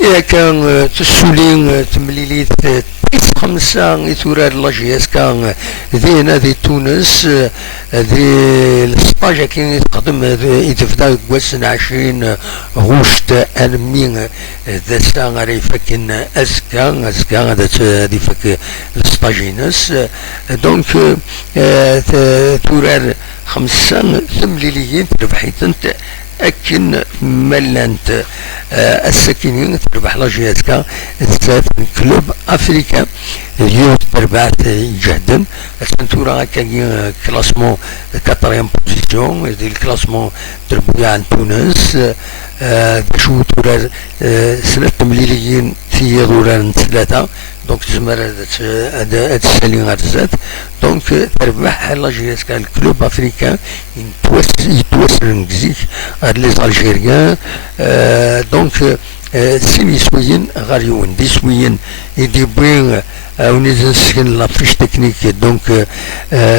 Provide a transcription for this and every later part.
إذا كان تسولين تمليليت تيس خمسة يتورار لاجياس كان ذينا ذي تونس ذي السطاجة كين يتقدم يتفدا قوسن 20 غوشت أرمين ذا سان ريفكن أزكان ذا فك السطاجينس دونك تورار خمسة تمليليين تربحيتنت أكن ملانت السكينين تربح لاجياتكا ذات كلوب أفريكا اليوم تربعت جهدا السنتورا كاين كلاسمون كاتريام بوزيسيون ديال الكلاسمون تربويا عن تونس شو تورا سنة تمليليين في دوران ثلاثة دونك تزمر هاد السالين غارزات دونك تربح لاجياتكا الكلوب أفريكا يتوسل نكزيك هاد لي زالجيريان دونك سين يسويين غاريون دي سويين يدي بوين ونزل سكن لافريش تكنيك دونك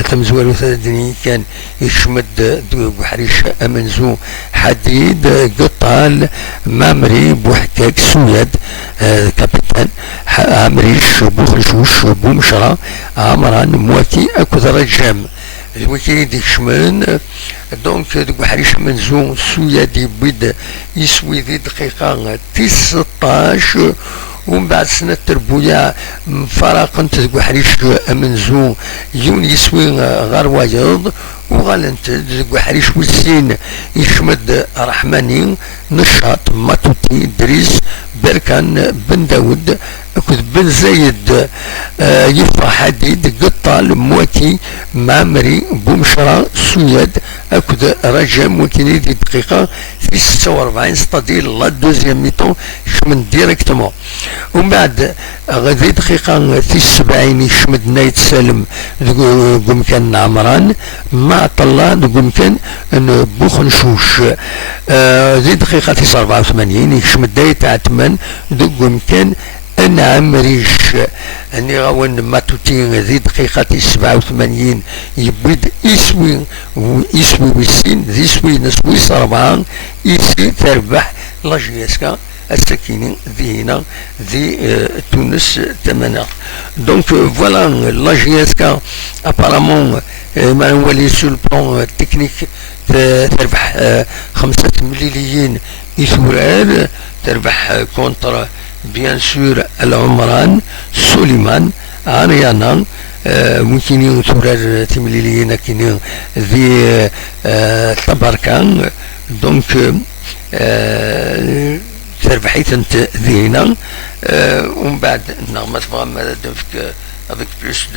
تمزوالو ثلاثة كان يشمد بحريش أمنزو حديد قطال مامري بوحكاك سويد كابيتان عمريش بوخشوش بومشرا عمران مواتي أكو رجام الوكيل ديك شمن دونك بحريش منزو سويدي بيد يسوي ذي دقيقة 19 ومن بعد سنة تربويا فرقنت بحريش منزو يون يسوي غار وايض وغالنت بحريش وزين يشمد رحماني نشاط ماتوتي دريس بركان بن داود أكد بن زايد يفا حديد قطال مواتي مامري بومشرا سويد أكد رجم وكيني دي دقيقة في 46 ستادير لا دوزيام ميتون شمن ديريكتمون ومن بعد غادي دقيقة في 70 يشمد نايت سالم قم كان عمران مع طلا قم كان بوخنشوش ذي دقيقة في 84 يشمد دايت عتمان قم كان أنا عمريش أني غاون ماتوتين ذي دقيقة 87 يبيد يسوي ويسين ذي سوي نسوي 4 يسي تربح لاجياسكا السكينين ذي هنا ذي تونس 8 دونك فوالا لاجياسكا ابارامون ما هو لي سو البلون تكنيك تربح 5 مليليين يثورال تربح كونتر بيان سور العمران سليمان عريانا ممكن تورار تمليليين كاينين ذي طبركان دونك تربحيت انت ذينا ومن بعد ما تبغى ما دفك افيك بلوس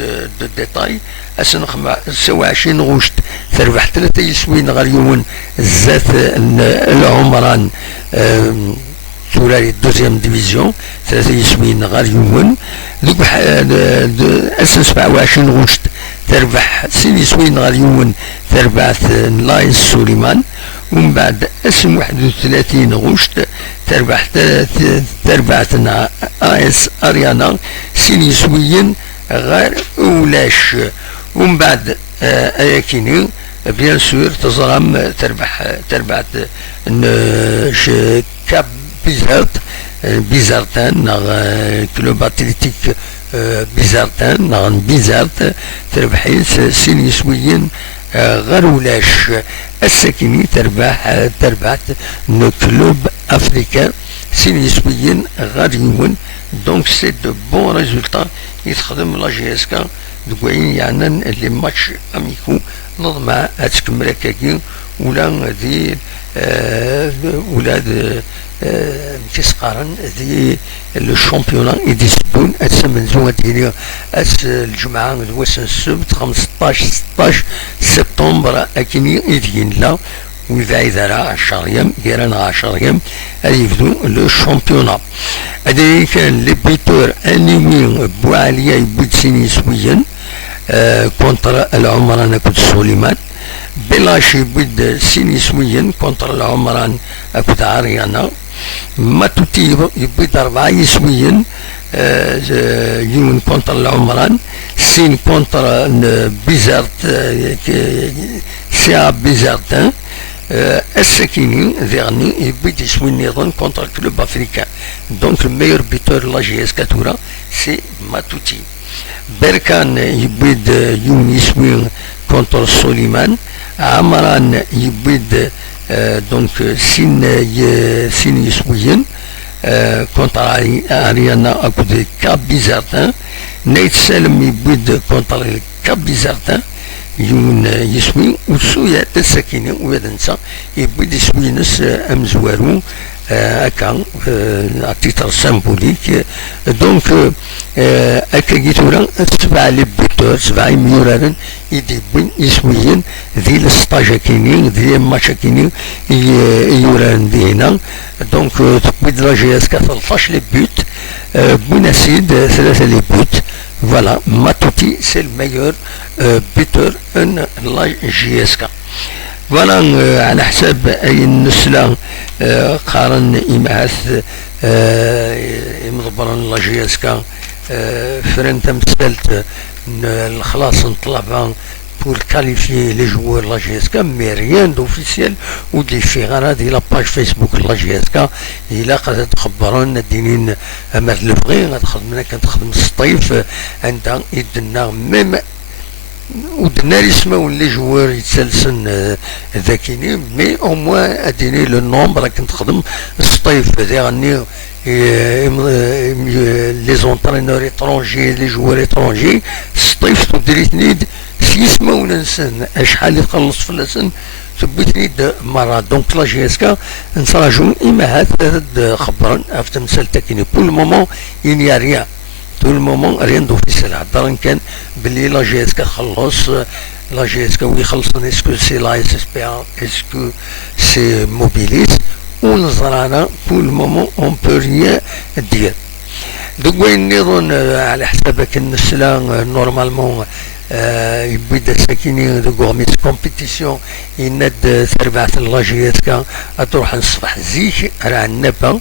دو ديتاي اسن 27 غشت تربح 3 يسوين غير يومن زات العمران توراري دوزيام ديفيزيون 3 يسوين غير يومن دوك اسن 27 غشت تربح 6 يسوين غير يومن تربحت لايس سليمان ومن بعد اسم 31 غشت تربحتنا اس اريانا سينيسويين غير اولاش ومن بعد اياكيني بيان سور تظلم تربحت كاب بيزارتان كلوب اتليتيك بيزارتان بيزارت تربحيت سينيسويين غير ولاش السكيني تربحت كلوب افريكان سينيسويين غير يومن دونك سي دو بون ريزولتا يتخدم لا جي اس كا دوين يعني لي ماتش اميكو نضمع هتكمل هكاكي ولا ذي ولاد كيس قارن ذي الشامبيونا يديسبون اتسمن زوما ديالي الجمعة الوسن السبت 16 سبتمبر اكيني يدين لا وإذا إذا راه 10 أيام كيرانا 10 أيام غادي يبدو لو شامبيونا هذا كان لي بيتور انيمي بوعليا يبود سينيسويا كونتر العمران كنت سليمان بلاشي يبود سينيسويا كونتر العمران كنت عريانا ماتوتي يبود 4 يسويا يون كونتر العمران سين كونتر بيزارت سي بيزارتان السكيني ذيغني يبيد يسوي النظام كونتر الكلوب افريكان. دونك الميور بيتور لا جي اس كاتورا سي ماتوتي. بركان يبيد يوم يسوي كونتر سوليمان. عمران يبيد دونك سين يسويين كونتر اريانا اكود كاب بيزارتان. نيت سالم يبيد كونتر كاب بيزارتان يون يسوي وسويا تسكيني ويدنسا يبيد يسوي نس امزوارو هكا اتيتر سامبوليك. دونك هكا جيتورا 7 لي بيتور 7 ميورارن يديبين يسويين ذي السطاجا كيني ذي ماتشا كيني يوران دينا. دونك تقبيد لا جي اس 13 لي بوت بوناسيد 3 لي بوت. فوالا ماتوتي سي الميور بيتور ان لا جي اس كا. فوالا على حساب اي النسلة قارن إمعاث مضبرا لا جي اس كا فرن تمثلت الخلاص نطلبها pour qualifier les joueurs de la GSK, mais rien d'officiel ou des figures de la page Facebook de la GSK. Il a قد تخبرون الدينين أمر الفغي غتخدمنا كنتخدم الصيف عندها يدنا ميم ودنا يسمعوا لي جوار يتسلسن ذاكيني مي او موان اديني لو نومبر راك نخدم الصيف ديغني لي زونترينور ايترونجي لي جوار ايترونجي الصيف تدريتني سيسمعوا ننسن شحال يخلص في السن ثبتني مرة. دونك لا جي اس كا نصراجون إما هاد خبرن أفت مسالتا كيني بول مومون إن يا ريان تو المومون ريان دوفيسيال هدرن كان بلي لا جي اس كا خلص لا جي اس كا ويخلصن اسكو سي لا اس اس بي ا اسكو سي موبيليس ونزرانا بول مومون اون بو ريان دير. دوك وين نظن على حسابك النسلا نورمالمون يبدا ساكنين دو غورميت كومبيتيسيون يند تربعت لا جي اس كا تروح نصبح زيك راه النبا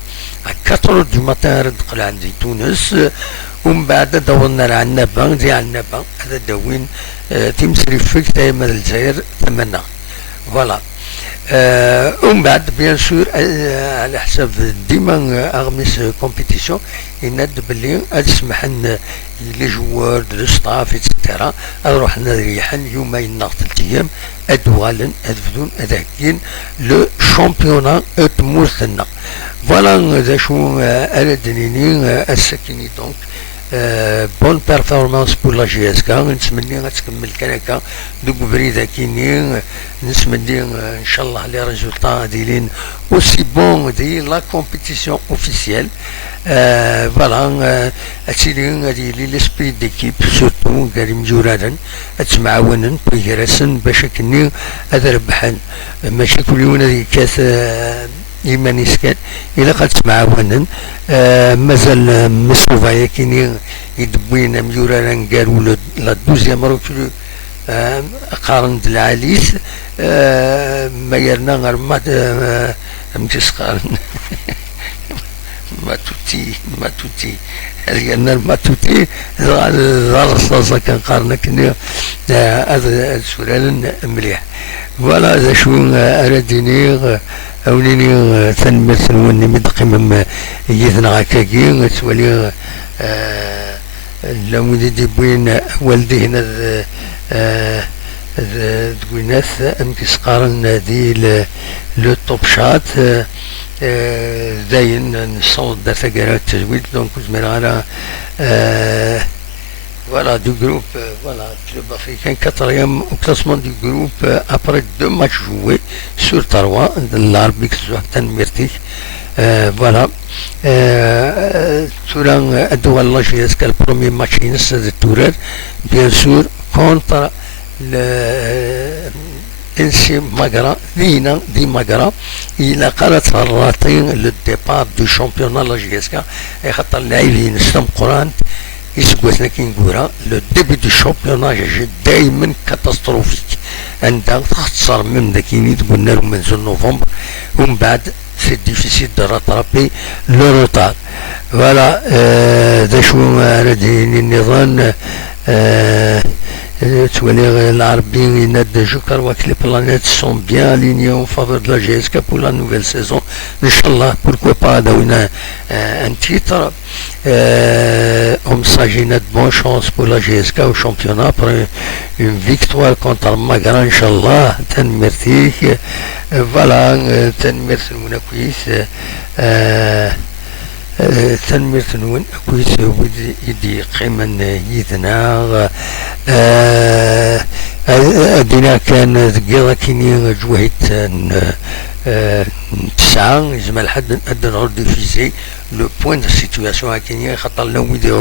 4 دو ماتان ندخل عندي تونس ومن بعد دورنا على النبا ديال النبا هذا داوين تيمسري فيك دايما الجزائر ثمنا. فوالا ومن بعد بيان سور على حساب ديما اغميس كومبيتيسيون يند بلي تسمح لي جوار دو ستاف ايتترا نروح نريحن يومين ناغ 3 ايام ادوالن ادفدون اداكين لو شامبيونا تمورثنا. فوالا ذا شو اردنيني السكيني. دونك بون بيرفورمانس بور لا جي اس كا. نتمنى غتكمل كنكا دوك بريده كيني. نتمنى ان شاء الله لي ريزولطا دايرين اوسي بون دي لا كومبيتيسيون اوفيسيال. فوالا اتسيلين هادي لي ليسبري ديكيب سورتو كاري مجورادا اتمعاونن بيغرسن باش كني هذا ربحان ماشي كل يوم هذه كاس إيمانيس كان إلا قد تمعاونن مازال مصوفايا كيني يدبوين مجورادا قالوا لا دوزيام روكلو قارن د العاليس ما يرنا غير ما مكس قارن ماتوتي لأن الماتوتي الرصاصة كان قارنا كنا هذا السؤال مليح. فوالا هذا شو أردني أوليني تنمثل وني مدقم يثنى هكاكي تولي لو دي بوين والدي هنا دويناث أمكس قارن دي لو توب شات داين نصوت دا ثقرات تزويد. دونك زمير على voilà du groupe voilà club africain 4e au classement du groupe après 2 matchs joués sur 3 de l'arbitre Zouhtan Mirti. Voilà Touran الدول لا جي اس كا البروميي ماتش ينس de Touran bien sûr contre le انسي ماغرا دينا دي ماغرا الى قالت مرتين لو ديبار دو شامبيون لا جي اس كا خاطر اللاعبين نستم قران يسقوتنا كي نقولها لو ديبي دو شامبيون دائما كاتاستروفيك عندها تختصر من ذاكيني قلنا لهم منزل نوفمبر ومن بعد سي ديفيسيل دو راترابي لو روتار. فوالا ذا شو رديني النظام تولي العربي يناد جو كاروا que les planètes sont bien alignées en faveur de la GSK pour la nouvelle saison. Inch'Allah, pourquoi pas d'avoir un titre. On s'agit de bonne chance pour la GSK au championnat pour une victoire contre Magra, Inch'Allah. Merci. Voilà, merci كويس. تنمية نون كويس ودي يدي قيمة يدنا أدينا كان ذكيرا كيني جوهيت تسعة زعما لحد أدنى غير ديفيزي لو بوين دو سيتوياسيون هاكيني خاطر لو ويدي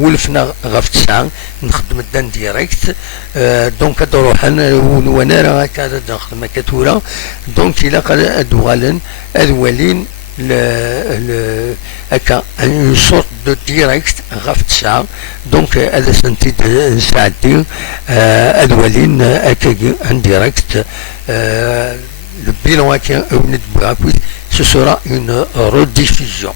ولفنا غاف تسعة نخدم الدان ديريكت دونك هاد روحان وانا راه هكا نخدم هكا تورا دونك إلا قال أدوالن أدوالين هكا une sorte de direct غاف تسعة دونك هذا سنتي ساعتين أدوالين هكا ان ديريكت le bilan ce sera une rediffusion.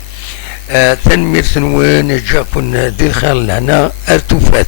تنمير ثنوين جاكن دير خير لهنا ارتفات